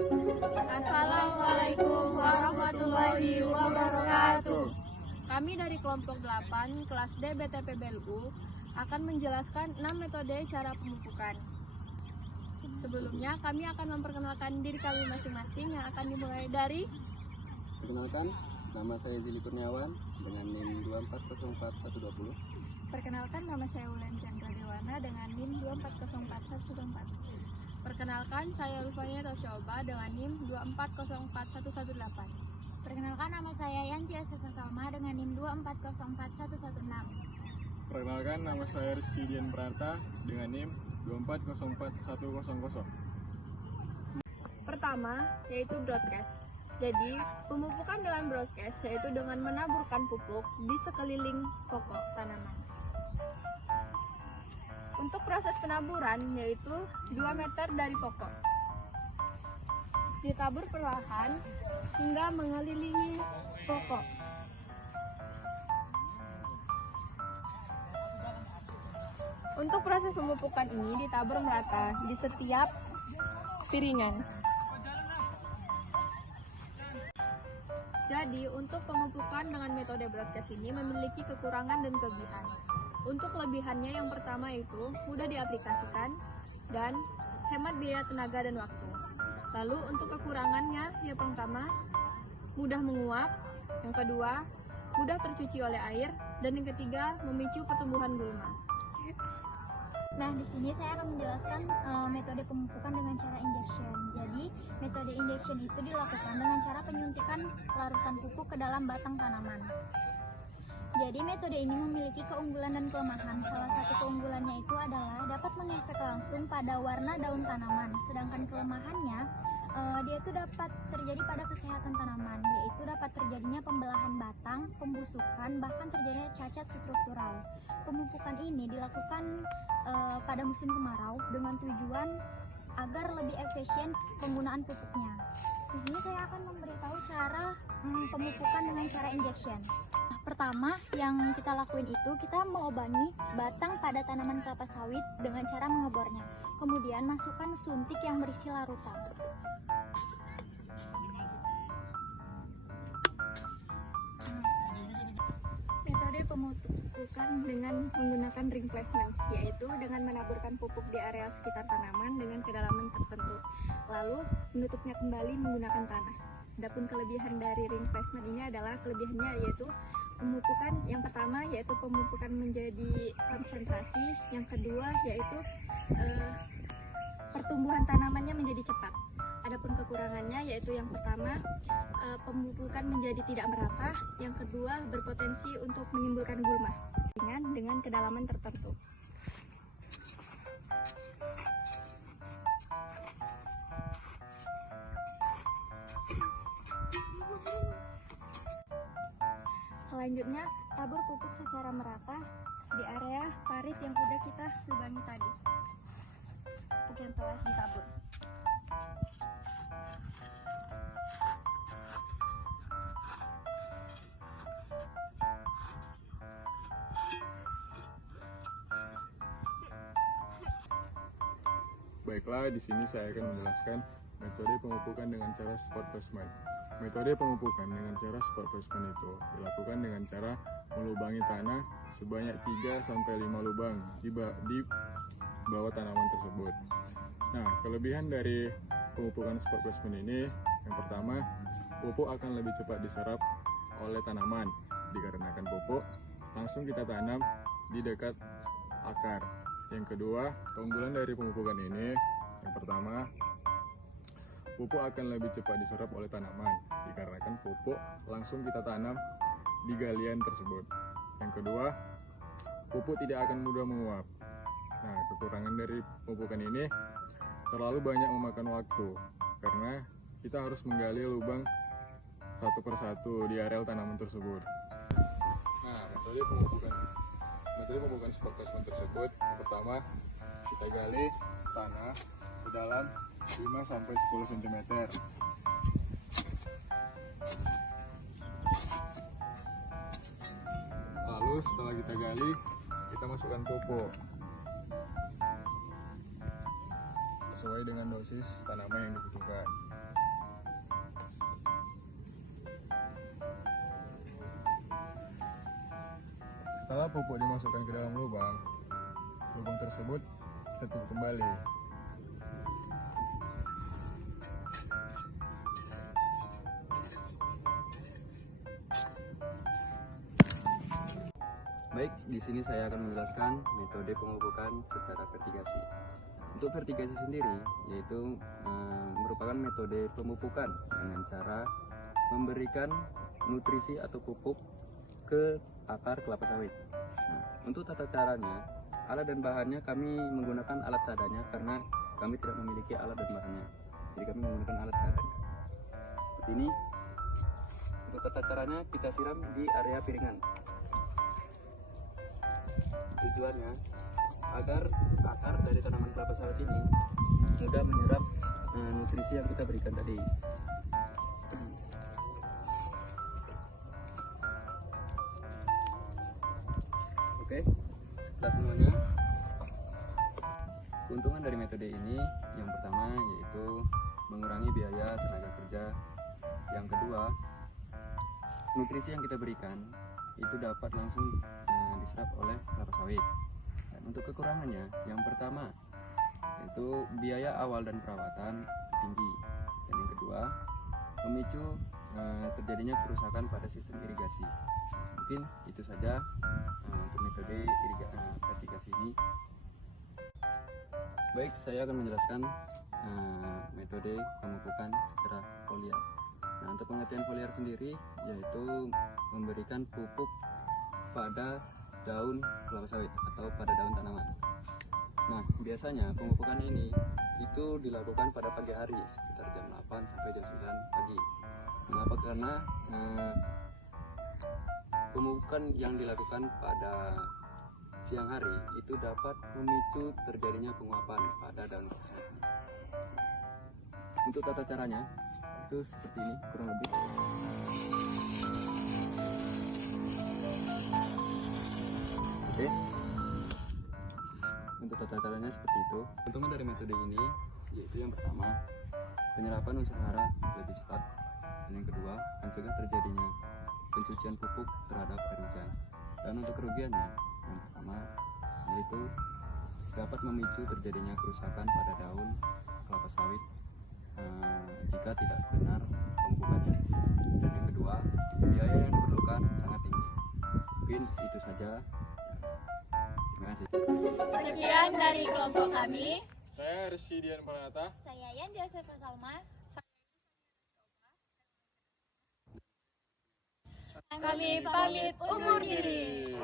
Assalamualaikum warahmatullahi wabarakatuh. Kami dari kelompok 8 kelas D BTP BLU akan menjelaskan 6 metode cara pemupukan. Sebelumnya kami akan memperkenalkan diri kami masing-masing yang akan dimulai dari Perkenalkan, nama saya Zili Kurniawan dengan NIM 2404120. Perkenalkan, nama saya Wulan Chandra Dewana dengan NIM 2404114. Perkenalkan, saya Rufania Tosyoba dengan NIM 2404118. Perkenalkan, nama saya Yanti Asefa Salma dengan NIM 2404116. Perkenalkan, nama saya Rizky Dian Prata dengan NIM 2404100. Pertama, yaitu broadcast. Jadi, pemupukan dengan broadcast yaitu dengan menaburkan pupuk di sekeliling pokok tanaman. Untuk proses penaburan yaitu 2 meter dari pokok. Ditabur perlahan hingga mengelilingi pokok. Untuk proses pemupukan ini ditabur merata di setiap piringan. Jadi, untuk pemupukan dengan metode broadcast ini memiliki kekurangan dan kelebihan. Untuk kelebihannya yang pertama itu mudah diaplikasikan dan hemat biaya tenaga dan waktu. Lalu untuk kekurangannya yang pertama mudah menguap, yang kedua mudah tercuci oleh air, dan yang ketiga memicu pertumbuhan gulma. Nah, di sini saya akan menjelaskan metode pemupukan dengan cara injection. Jadi, metode injection itu dilakukan dengan cara penyuntikan larutan pupuk ke dalam batang tanaman. Jadi, metode ini memiliki keunggulan dan kelemahan. Salah satu keunggulannya itu adalah dapat mengefek langsung pada warna daun tanaman. Sedangkan kelemahannya, dia itu dapat terjadi pada kesehatan tanaman, yaitu dapat terjadinya pembelahan batang, pembusukan, bahkan terjadinya cacat struktural. Pemupukan ini dilakukan pada musim kemarau dengan tujuan agar lebih efisien penggunaan pupuknya. Di sini saya akan memberitahu cara pemupukan dengan cara injection. Pertama, yang kita lakuin itu kita melubangi batang pada tanaman kelapa sawit dengan cara mengebornya. Kemudian masukkan suntik yang berisi larutan. Metode pemupukan dengan menggunakan ring placement, yaitu dengan menaburkan pupuk di area sekitar tanaman dengan kedalaman tertentu, lalu menutupnya kembali menggunakan tanah. Adapun kelebihan dari ring placement ini adalah kelebihannya yaitu pemupukan yang pertama yaitu pemupukan menjadi konsentrasi, yang kedua yaitu pertumbuhan tanamannya menjadi cepat. Adapun kekurangannya yaitu yang pertama pemupukan menjadi tidak merata, yang kedua berpotensi untuk menimbulkan gulma dengan kedalaman tertentu. Selanjutnya, tabur pupuk secara merata di area parit yang sudah kita lubangi tadi. Pupuk yang telah ditabur. Baiklah, di sini saya akan menjelaskan metode pemupukan dengan cara spot placement. Metode pemupukan dengan cara spot placement itu dilakukan dengan cara melubangi tanah sebanyak 3-5 lubang di bawah tanaman tersebut. Nah, kelebihan dari pemupukan spot placement ini yang pertama, pupuk akan lebih cepat diserap oleh tanaman dikarenakan pupuk langsung kita tanam di dekat akar. Yang kedua, keunggulan dari pemupukan ini yang pertama, pupuk akan lebih cepat diserap oleh tanaman dikarenakan pupuk langsung kita tanam di galian tersebut. Yang kedua, pupuk tidak akan mudah menguap. Nah, kekurangan dari pemupukan ini terlalu banyak memakan waktu karena kita harus menggali lubang satu persatu di areal tanaman tersebut. Nah, metode pemupukan spot placement tersebut pertama, kita gali tanah sedalam 5-10 cm. Lalu setelah kita gali, kita masukkan pupuk sesuai dengan dosis tanaman yang dibutuhkan. Setelah pupuk dimasukkan ke dalam lubang tersebut kita tutup kembali. Baik, di sini saya akan menjelaskan metode pemupukan secara vertigasi. Untuk vertigasi sendiri, yaitu merupakan metode pemupukan dengan cara memberikan nutrisi atau pupuk ke akar kelapa sawit. Nah, untuk tata caranya, alat dan bahannya kami menggunakan alat seadanya karena kami tidak memiliki alat dan bahannya. Jadi kami menggunakan alat seadanya. Seperti ini. Untuk tata caranya kita siram di area piringan. Tujuannya agar akar dari tanaman kelapa sawit ini mudah menyerap nutrisi yang kita berikan tadi. Oke, setelah semuanya, keuntungan dari metode ini yang pertama yaitu mengurangi biaya tenaga kerja. Yang kedua, nutrisi yang kita berikan itu dapat langsung diserap oleh kelapa sawit. Dan untuk kekurangannya, yang pertama yaitu biaya awal dan perawatan tinggi. Dan yang kedua, memicu terjadinya kerusakan pada sistem irigasi. Mungkin itu saja untuk metode vertigasi ini. Baik, saya akan menjelaskan metode pemupukan secara foliar. Nah, untuk pengertian foliar sendiri yaitu memberikan pupuk pada daun kelapa sawit atau pada daun tanaman. Nah, biasanya pemupukan ini itu dilakukan pada pagi hari sekitar jam 8 sampai jam 9 pagi. Mengapa? Karena pemupukan yang dilakukan pada siang hari itu dapat memicu terjadinya penguapan pada daun kelapa sawit. Untuk tata caranya itu seperti ini kurang lebih. Oke. Untuk tata caranya seperti itu. Keuntungan dari metode ini yaitu yang pertama, penyerapan unsur hara lebih cepat. Dan yang kedua, mencegah terjadinya pencucian pupuk terhadap air hujan. Dan untuk kerugiannya, yang pertama yaitu dapat memicu terjadinya kerusakan pada daun kelapa sawit jika tidak benar pemupukannya. Dan yang kedua, biaya yang diperlukan sangat tinggi. Mungkin itu saja. Terima kasih. Sekian dari kelompok kami. Saya Rizky Dian Pranata. Saya Yan Josefa Salma. Kami pamit undur diri.